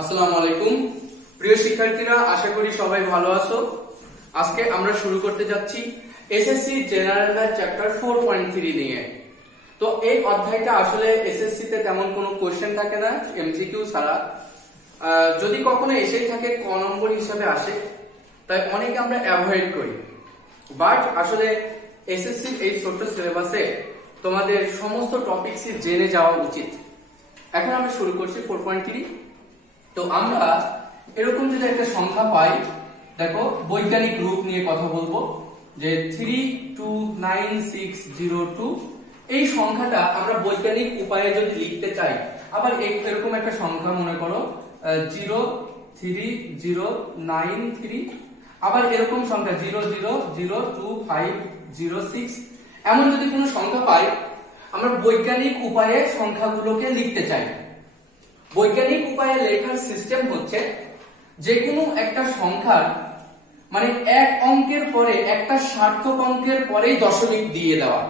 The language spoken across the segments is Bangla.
আসসালামু আলাইকুম প্রিয় শিক্ষার্থীরা, আশা করি সবাই ভালো আছো। আজকে আমরা শুরু করতে যাচ্ছি এসএসসি জেনারেল ম্যাথ চ্যাপ্টার 4.3 নিয়ে। তো এই অধ্যায়টা আসলে এসএসসি তে তেমন কোনো কোশ্চেন থাকে না এমসিকিউ ছাড়া। যদি কখনো এসেই থাকে ক নম্বর হিসাবে আসে, তাই অনেকে আমরা অ্যাভয়েড করি। বাট আসলে এসএসসি এই ছোট্ট সিলেবাসে তোমাদের সমস্ত টপিকসই জেনে যাওয়া উচিত। এখন আমরা শুরু করছি 4.3। তো আমরা এরকম যদি একটা সংখ্যা পাই, দেখো বৈজ্ঞানিক রূপ নিয়ে কথা বলবো যে 329602। এই সংখ্যাটা আমরা বৈজ্ঞানিক উপায়ে যদি লিখতে চাই, আবার এরকম একটা সংখ্যা মনে করো 03093, আবার এরকম সংখ্যা 00025006, এমন যদি কোনো সংখ্যা পাই, আমরা বৈজ্ঞানিক উপায়ে সংখ্যাগুলোকে লিখতে চাই। বৈজ্ঞানিক উপায়ে লেখার সিস্টেম হচ্ছে যে কোনো একটা সংখ্যার মানে এক অঙ্কের পরে একটা সার্থক অঙ্কের পরেই দশমিক দিয়ে দেওয়া,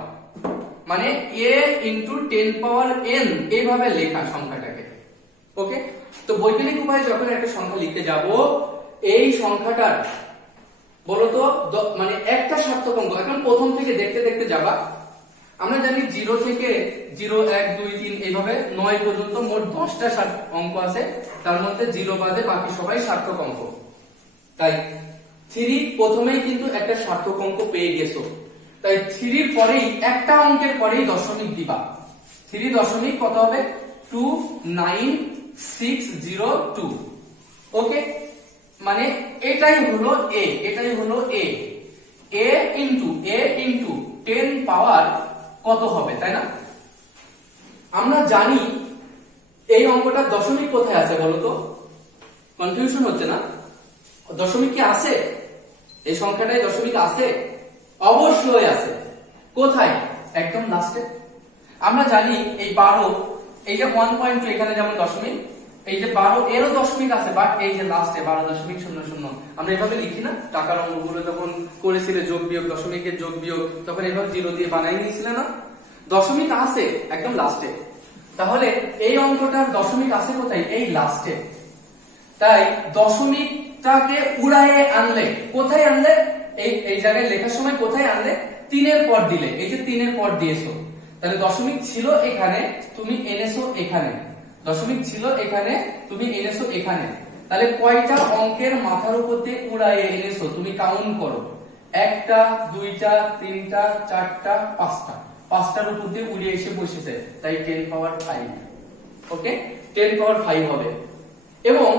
মানে a × 10⁻n এইভাবে লেখা সংখ্যাটাকে। ওকে, তো বৈজ্ঞানিক উপায়ে যখন একটা সংখ্যা লিখতে যাব, এই সংখ্যাটার বলতো মানে একটা সার্থক অঙ্ক। এখন প্রথম থেকে দেখতে দেখতে যাবা। আমরা জানি 0 থেকে 0 1 2 3 এইভাবে 9 পর্যন্ত মোট 10টা অঙ্ক আছে, তার মধ্যে 0 বাদে বাকি সবাই সার্থক অঙ্ক। তাই 3 প্রথমেই কিন্তু একটা সার্থক অঙ্ক পেয়ে গেছো, তাই 3 পরেই একটা অঙ্কের পরেই দশমিক দিবা। 3 দশমিক কত হবে? 29602। ওকে, মানে এটাই হলো a, এটাই হলো a × 10 পাওয়ার কত হবে, তাই না? আমরা জানি এই অঙ্কটার দশমিক কোথায় আছে বলতো? কনফিউশন হচ্ছে না? দশমিক কি আছে? এই সংখ্যাটায় দশমিক আছে? অবশ্যই আছে। কোথায়? একদম লাস্টে। আমরা জানি এই 12, এই যে 1.2 এখানে যেমন দশমিক, এই যে 12 এরও দশমিক আছে, বাট এই যে লাস্টে 12.00 আমরা এভাবে লিখি না? টাকার অঙ্কগুলো যখন করেছিলে যোগ বিয়োগ, দশমিকের যোগ বিয়োগ, তখন এভাবে 0 দিয়ে বানাই নিয়েছিলে না? দশমিক আছে একদম লাস্টে। তাহলে এই অঙ্কটার দশমিক আছে কোথায়? এই লাস্টে। তাই দশমিকটাকে উড়ায়ে আনলে, কোথায় আনলে? এই জায়গায় লেখার সময় কোথায় আনলে? 3 এর পর দিলে। এই যে 3 এর পর দিয়েছো, তাহলে দশমিক ছিল এখানে, তুমি এনেছো এখানে। দশমিক ছিল এখানে, তুমি এনেছো এখানে। তাহলে কয়টা অঙ্কের মাথার উপর দিয়ে উড়ায়ে এনেছো তুমি কাউন্ট করো। 1টা 2টা 3টা 4টা 5টা, 5টার উপর দিয়ে উড়িয়ে এসে বসেছে, তাই 10⁻5। ওকে, 10⁻5 হবে। এবং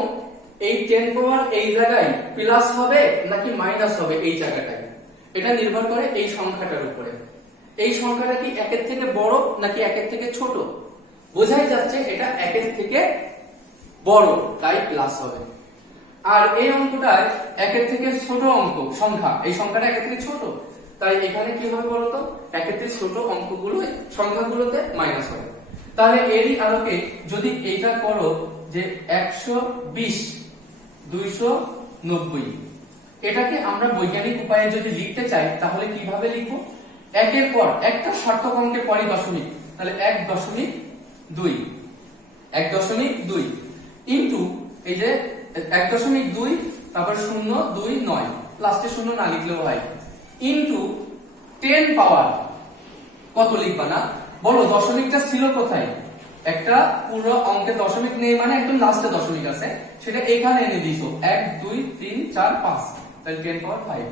এই 10 এই জায়গায় প্লাস হবে নাকি মাইনাস হবে এই জায়গাটায়, এটা নির্ভর করে এই সংখ্যাটার উপরে। এই সংখ্যাটা কি 1 থেকে বড় নাকি 1 থেকে ছোট? বোঝাই যাচ্ছে এটা 1 থেকে বড়, তাই প্লাস হবে। আর এই অঙ্কটায় 1 থেকে ছোট অঙ্ক সংখ্যা, এই সংখ্যাটা 1 থেকে ছোট, তাই এখানে কি হবে বলতো? 1 থেকে ছোট অঙ্কগুলো সংখ্যাগুলোতে মাইনাস হবে। তাহলে এরই আলোকে যদি এইটা করো যে 120 290, এটাকে আমরা বৈজ্ঞানিক উপায়ে যদি লিখতে চাই, তাহলে কিভাবে লিখবো? একের পর একটা সার্থক অঙ্কের পরই দশমিক, তাহলে 1.2 ইনটু এই যে 1.2, তারপর 029, লাস্টে 0 না লিখলেও হয়, ইনটু 10 পাওয়ার কত লিখবা না? বলো দশমিকটা ছিল কোথায়? একটা পুরো অঙ্কে দশমিক নেই, মানে একদম লাস্টে দশমিক আছে, সেটা এখানে এনে দিয়েছো 1 2 3 4 5, তাহলে 10⁻5।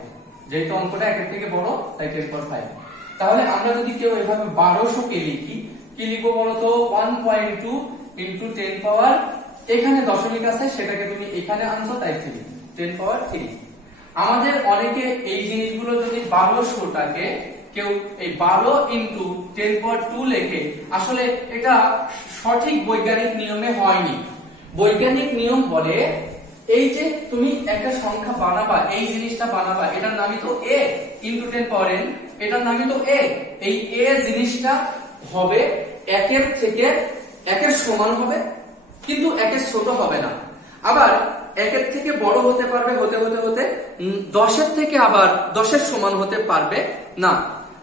যেহেতু অঙ্কটা 1 থেকে বড়, তাই 10⁻5। তাহলে আমরা যদি কেউ এভাবে 1200 কে লিখি, কি লিখবো বলতো? 1.2 × 10 পাওয়ার, এখানে দশমিক আছে, সেটাকে তুমি এখানে আনছো, তাই 3, 10⁻3। আমাদের অনেকে এই জিনিসগুলো যদি 1200টাকে কেউ এই 12 × 10⁻2 লেখে, আসলে এটা সঠিক বৈজ্ঞানিক নিয়মে হয়নি। বৈজ্ঞানিক নিয়ম বলে এই যে তুমি একটা সংখ্যা বানাবা, এই জিনিসটা বানাবা, এটার নামই তো a × 10⁻n, এটার নামই তো a। এই a জিনিসটা হবে 1 সমান হবে, কিন্তু 1 ছোট হবে না। আবার 1 থেকে বড় হতে পারবে, হতে 10 থেকে আবার 10 সমান হতে পারবে না।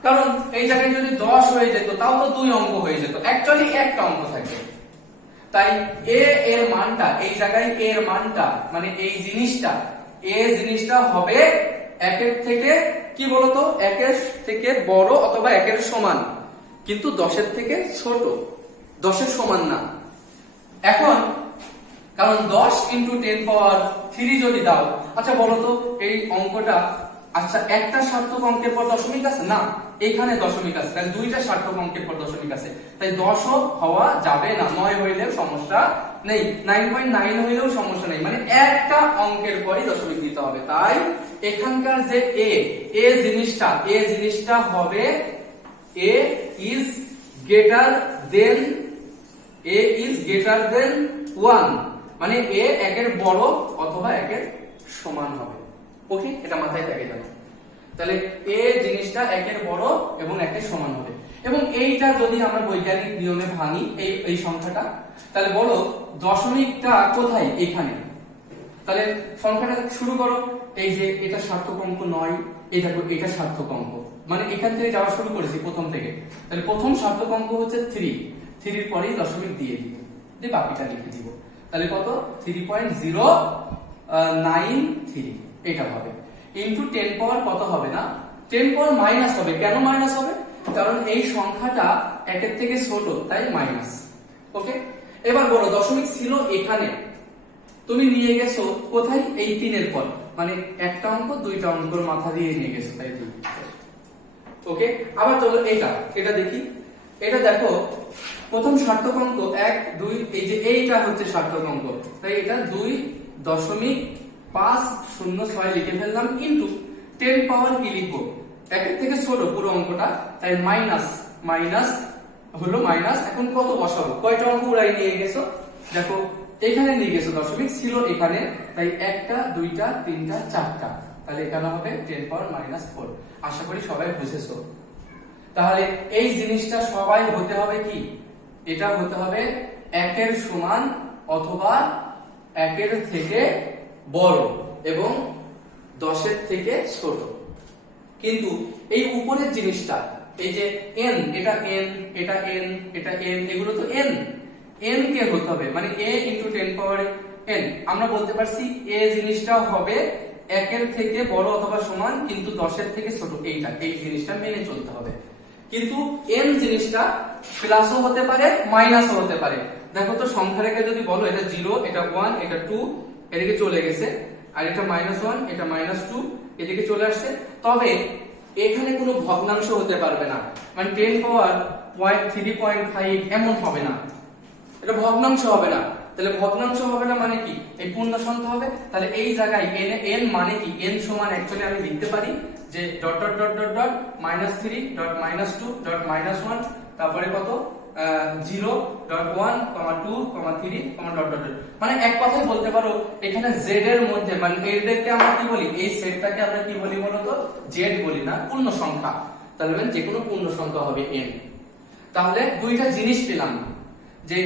কারণ এই জায়গায় যদি 10 হয়ে যেত, তাও তো 2 অঙ্ক হয়ে যেত, অ্যাকচুয়ালি একটা অঙ্ক থাকবে। তাই এ এর মানটা এই জায়গায় এ এর মানটা মানে এই জিনিসটা জিনিসটা হবে একের থেকে কি বলতো একের থেকে বড় অথবা একের সমান, কিন্তু 10-এর থেকে ছোট, 10-এর সমান না। এখন কারণ 10 × 10⁻³ যদি দাও, আচ্ছা বলতো এই অঙ্কটা, আচ্ছা একটা সার্থক অঙ্কের পর দশমিক আছে না, এখানে দশমিক আছে, তাহলে দুইটা সার্থক অঙ্কের পর দশমিক আছে, তাই 10ও হওয়া যাবে না। 9 হইলেও সমস্যা নেই, 9.9 হইলেও সমস্যা নেই, মানে একটা অঙ্কের পরই দশমিক দিতে হবে। তাই এখানকার যে এ জিনিসটা হবে এ ইজ গ্রেটার দেন 1, মানে এ একের বড় অথবা একের সমান হবে। ওকে, এটা মাথায় থাকে যেন। তাহলে এ জিনিসটা একের বড় এবং একের সমান হবে। এবং এইটা যদি আমরা বৈজ্ঞানিক নিয়মে ভাঙি এই সংখ্যাটা, তাহলে বলো দশমিকটা কোথায়? এখানে। তাহলে সংখ্যাটা শুরু করো, এই যে এটা সার্থক অঙ্ক 9, এই দেখো এটা সার্থক অঙ্ক, মানে এখান থেকে যাওয়া শুরু করেছি প্রথম থেকে। তাহলে প্রথম সার্থক অঙ্ক হচ্ছে 3, 3 পরেই দশমিক দিয়ে দিব, দিয়ে বাকিটা লিখে দিব। তাহলে কত? 3.093 এটা হবে ইনটু 10 পাওয়ার কত হবে না, 10 পাওয়ার মাইনাস হবে। কেন মাইনাস হবে? কারণ এই সংখ্যাটা একের থেকে ছোট, তাই মাইনাস। ওকে, এবার বলো দশমিক ছিল এখানে, তুমি নিয়ে গেছো কোথায়? এই 3-এর পর, মানে একটা অঙ্ক দুইটা অঙ্কের মাথা দিয়ে নিয়ে গেছো, তাই 2। ওকে, আবার চলো এটা দেখি। এটা দেখো প্রথম সার্থক অঙ্ক 1, 2, এই যে এইটা হচ্ছে সার্থক অঙ্ক, তাই এটা 2.506 লিখে ফেললাম ইনটু 10 পাওয়ার কি লিখবো? একের থেকে ছোট পুরো অঙ্কটা, তাই মাইনাস হলো মাইনাস। এখন কত বসাবো? কয়টা অঙ্ক উড়াই নিয়ে গেছো? দেখো এখানে নিয়ে গেছো, দশমিক ছিল এখানে, তাই 1টা 2টা 3টা 4টা, তাহলে এখানে হবে 10 পাওয়ার -4। আশা করি সবাই বুঝেছো। তাহলে এই জিনিসটা সবাই হতে হবে কি? এটা হতে হবে একের সমান অথবা একের থেকে বড় এবং 10-এর থেকে ছোট। কিন্তু এই উপরের জিনিসটা, এই যে n, এটা n, এটা n, এটা n, এগুলো তো n কে হতে হবে, মানে a × 10 পাওয়ার n। আমরা বলতে পারছি a জিনিসটা হবে একের থেকে বড় অথবা সমান, কিন্তু 10-এর থেকে ছোট। এই জিনিসটা মেনে চলতে হবে। কিন্তু n জিনিসটা প্লাসও হতে পারে মাইনাসও হতে পারে। দেখো তো সংখ্যা রেখে যদি বলো এটা 0, এটা 1, এটা 2, এদিকে চলে গেছে, আর এটা -1, এটা -2, এদিকে চলে আসছে, তবে এখানে কোনো ভগ্নাংশ হতে পারবে না, মানে 10 পাওয়ার 3.5 এমন হবে না, এটা ভগ্নাংশ হবে না। তাহলে ভগ্নাংশ হবে না মানে কি? এই পূর্ণ সংখ্যা হবে। তাহলে এই জায়গায় n মানে কি? n সমান অ্যাকচুয়ালি আমি লিখতে পারি যে ... -3.-2.-1, তারপরে কত 0.1, 2, 3, ... মানে এক কথায় বলতে পারো এখানে z এর মধ্যে, মানে এদেরকে আমরা কি বলি? এই সেটটাকে আমরা কি বলি বলতো? z বলি না, পূর্ণ সংখ্যা। তাহলে যে কোনো পূর্ণ সংখ্যা হবে n। তাহলে দুইটা জিনিস পেলাম, যে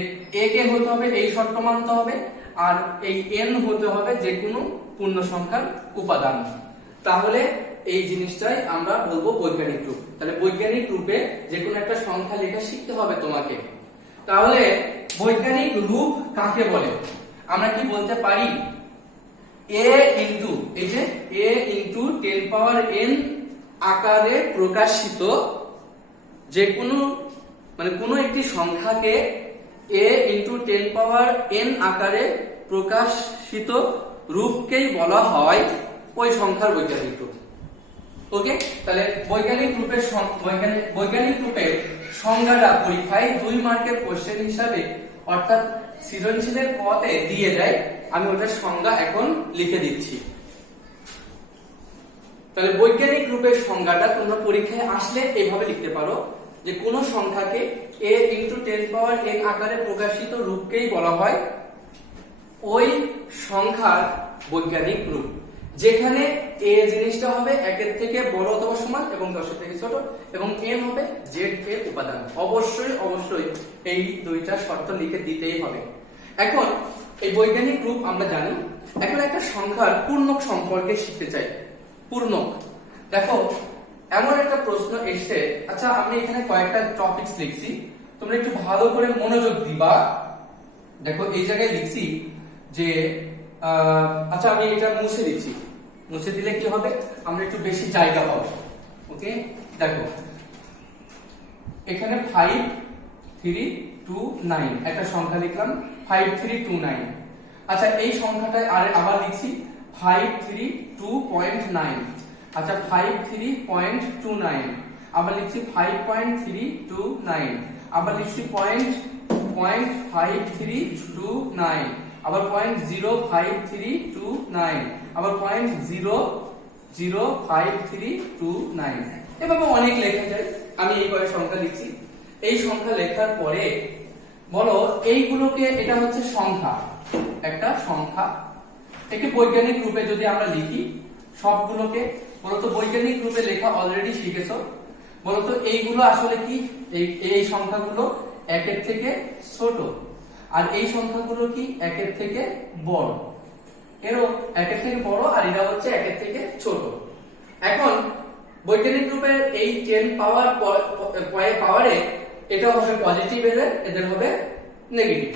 a কে হতে হবে এই শর্ত মানতে হবে, আর এই n হতে হবে যে কোনো পূর্ণ সংখ্যার উপাদান। তাহলে এই জিনিসটাই আমরা বলবো বৈজ্ঞানিক রূপ। তাহলে বৈজ্ঞানিক রূপে যে কোনো একটা সংখ্যা লেখা শিখতে হবে তোমাকে। তাহলে বৈজ্ঞানিক রূপ কাকে বলে? আমরা কি বলতে পারি? a ইনটু, এই যে a × 10 পাওয়ার n আকারে প্রকাশিত যে কোনো, মানে কোনো একটি সংখ্যাকে a × 10 পাওয়ার n আকারে প্রকাশিত রূপকেই বলা হয় ওই সংখ্যার বৈজ্ঞানিক রূপ। ওকে, তাহলে বৈজ্ঞানিক রূপের সংজ্ঞাটা পরীক্ষায় 2 মার্কের কোশ্চেন হিসাবে, অর্থাৎ সৃজনশীলের পথে দিয়ে দেয়। আমি ওটার সংজ্ঞা এখন লিখে দিচ্ছি। তাহলে বৈজ্ঞানিক রূপের সংজ্ঞাটা তোমরা পরীক্ষায় আসলে এইভাবে লিখতে পারো যে কোন সংখ্যাকে a × 10 পাওয়ার n আকারে প্রকাশিত রূপকেই বলা হয় ওই সংখ্যার বৈজ্ঞানিক রূপ, যেখানে a জিনিসটা হবে একের থেকে বড় অথবা সমান এবং 10-এর থেকে ছোট, এবং n হবে z এর উপাদান। অবশ্যই এই দুইটা শর্ত লিখে দিতেই হবে। এখন এই বৈজ্ঞানিক রূপ আমরা জানি। এখন একটা সংখ্যার পূর্ণক সম্পর্কে শিখতে চাই। পূর্ণক, দেখো এমন একটা প্রশ্ন এসছে। আচ্ছা, আমি এখানে কয়েকটা টপিকস লিখছি, তোমরা একটু ভালো করে মনোযোগ দিবা। দেখো এই জায়গায় লিখছি যে আচ্ছা আমি এটা মুছে দিচ্ছি, মুছে দিলে কি হবে, আমরা একটু বেশি জায়গা পাবো। ওকে, দেখো এখানে 5 3 2 9 একটা সংখ্যা লিখলাম 5 3 2 9। আচ্ছা এই সংখ্যাটা আবার লিখছি 5 3 2.9। আচ্ছা 5 3.29, আবার লিখছি 5.329, আবার লিখছি 0.5329, আবার 0.05329, আবার 0.05329। এভাবে অনেক লেখা যায়। আমি এই কয়েক সংখ্যা লিখছি। এই সংখ্যা লেখার পরে বলো এইগুলোকে, এটা হচ্ছে সংখ্যা, একটা সংখ্যা। একে বৈজ্ঞানিক রূপে যদি আমরা লিখি সবগুলোকে, বলতো বৈজ্ঞানিক রূপে লেখা অলরেডি শিখেছো, বলতো এইগুলো আসলে কি, এই সংখ্যাগুলো একের থেকে ছোট, আর এই সংখ্যাগুলো কি একের থেকে বড়, এরও একের থেকে বড়, আর এরা হচ্ছে একের থেকে ছোট। এখন বৈজ্ঞানিক রূপে এই 10 পাওয়ারে এটা হবে পজিটিভ, এদের হবে নেগেটিভ।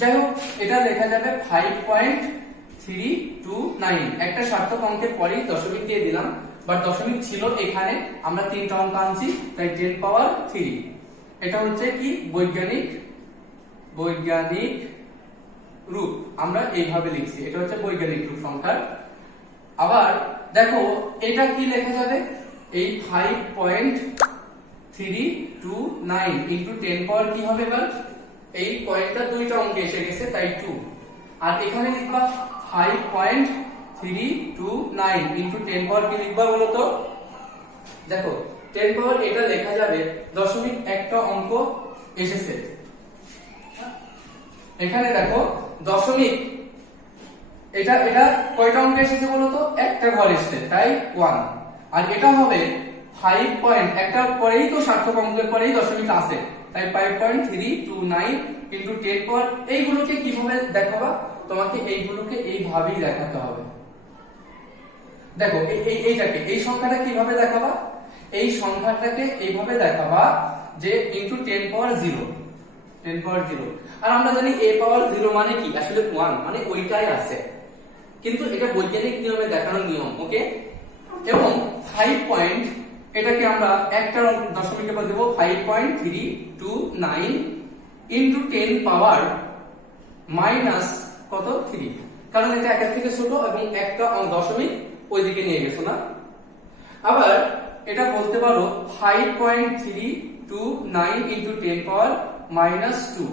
যাই হোক এটা লেখা যাবে 5.329। একটা সার্থক অঙ্কের পরেই দশমিক দিয়ে দিলাম, বাট দশমিক ছিল এখানে, আমরা 3টা অঙ্ক আনছি, তাই 10 পাওয়ার 3। এটা হচ্ছে কি বৈজ্ঞানিক রূপ, আমরা এইভাবে লিখছি, এটা হচ্ছে বৈজ্ঞানিক রূপ সংখ্যার। আবার দেখো এটা কি লেখা যাবে, এই 5.329 ইনটু 10 পাওয়ার কি হবে, এবার এই পয়েন্টটা দুইটা অঙ্কে এসে গেছে তাই 2, আর এখানে লিখবা 5.329 ইনটু 10 পাওয়ার কি লিখবা বলো তো, দেখো 10 পাওয়ার এটা লেখা যাবে দশমিক একটা অঙ্ক এসেছে, এখানে দেখো দশমিক এটা কয়টা অঙ্ক এসেছে বলো তো, একটা ঘর এসেছে তাই 1, আর এটা হবে 5 পয়েন্ট, একটা পরেই তো সার্থক অঙ্কের পরেই দশমিক আছে, তাই 5.329 ইনটু 10 পাওয়ার। এইগুলোকে কিভাবে দেখাবা, তোমাকে এইগুলোকে এইভাবেই দেখাতে হবে। দেখো এইটাকে, এই সংখ্যাটা কিভাবে দেখাবা, এই সংখ্যাটাকে এইভাবে দেখাবা যে ইনটু 10 পাওয়ার 0, 10 পাওয়ার 0। আর আমরা জানি a পাওয়ার 0 মানে কি, আসলে 1 মানে ওইটাই আছে, কিন্তু এটা বৈজ্ঞানিক নিয়মে দেখানোর নিয়ম। ওকে, এবং 5 পয়েন্ট এটাকে আমরা একটা দশমিকের পর দেব 5.329 ইনটু 10 পাওয়ার মাইনাস কত 3, কারণ এটা একের থেকে ছোট এবং একটা দশমিক ওইদিকে নিয়ে গেছো না। আবার এটা বলতে পারো 5.329 ইনটু 10 পাওয়ার মাইনাস 2,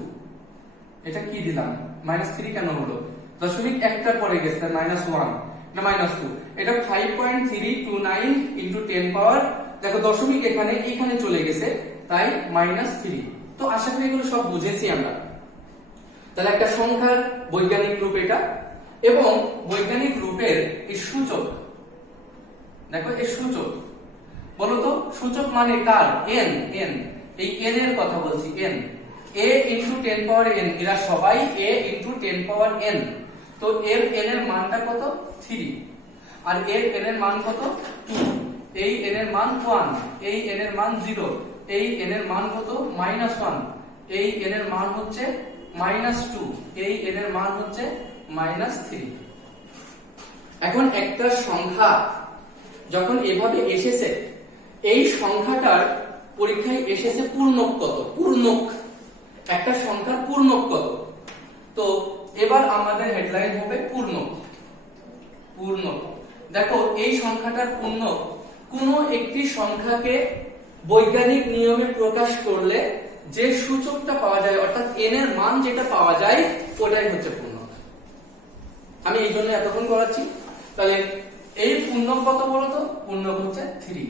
এটা কি দিলাম মাইনাস 3 কেন হলো, দশমিক একটা পরে গেছে মাইনাস 1 না মাইনাস 2, এটা 5.329 ইনটু 10 পাওয়ার, দেখো দশমিক এখানে চলে গেছে তাই মাইনাস 3। তো আশা করি এগুলো সব বুঝেছি আমরা। তাহলে একটা সংখ্যার বৈজ্ঞানিক রূপ এটা, এবং বৈজ্ঞানিক রূপের এই সূচক, দেখো এই সূচক বলতো, সূচক মানে কার, n, এই n এর কথা বলছি, n, a into 10 power n, এরা সবাই a ইনটু 10 পাওয়ার n। তো এর n এর মানটা কত 3, আর এর n এর মান কত 2, এই n এর মান 1, এই n এর মান 0, এই n এর মান কত -1, এই n এর মান হচ্ছে -2, এই n এর মান হচ্ছে -3। এখন একটা সংখ্যা যখন এভাবে এসেছে, এই সংখ্যাটার পরীক্ষায় এসেছে পূর্ণক কত, পূর্ণক, একটা সংখ্যার পূর্ণক কত। তো এবার আমাদের হেডলাইন হবে পূর্ণক। দেখো এই সংখ্যাটার পূর্ণক কোন একটি সংখ্যাকে বৈজ্ঞানিক নিয়মে প্রকাশ করলে যে সূচকটা পাওয়া যায়, অর্থাৎ n এর মান যেটা পাওয়া যায় ওটাই হচ্ছে পূর্ণক। আমি এই জন্য এতক্ষণ করাচ্ছি। তাহলে এই পূর্ণক কত বলতো, পূর্ণক হচ্ছে 3,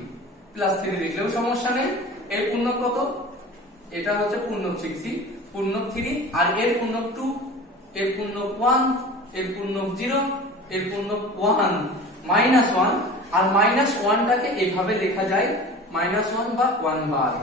+3 লিখলেও সমস্যা নেই। এর পূর্ণক কত, এটা হচ্ছে পূর্ণক শিখছি, পূর্ণক 3, আর এর পূর্ণক 2, এর পূর্ণক 1, এর পূর্ণক 0, এর পূর্ণক 1 -1, আর -1টাকে এভাবে লেখা যায় -1 বা 1 বার।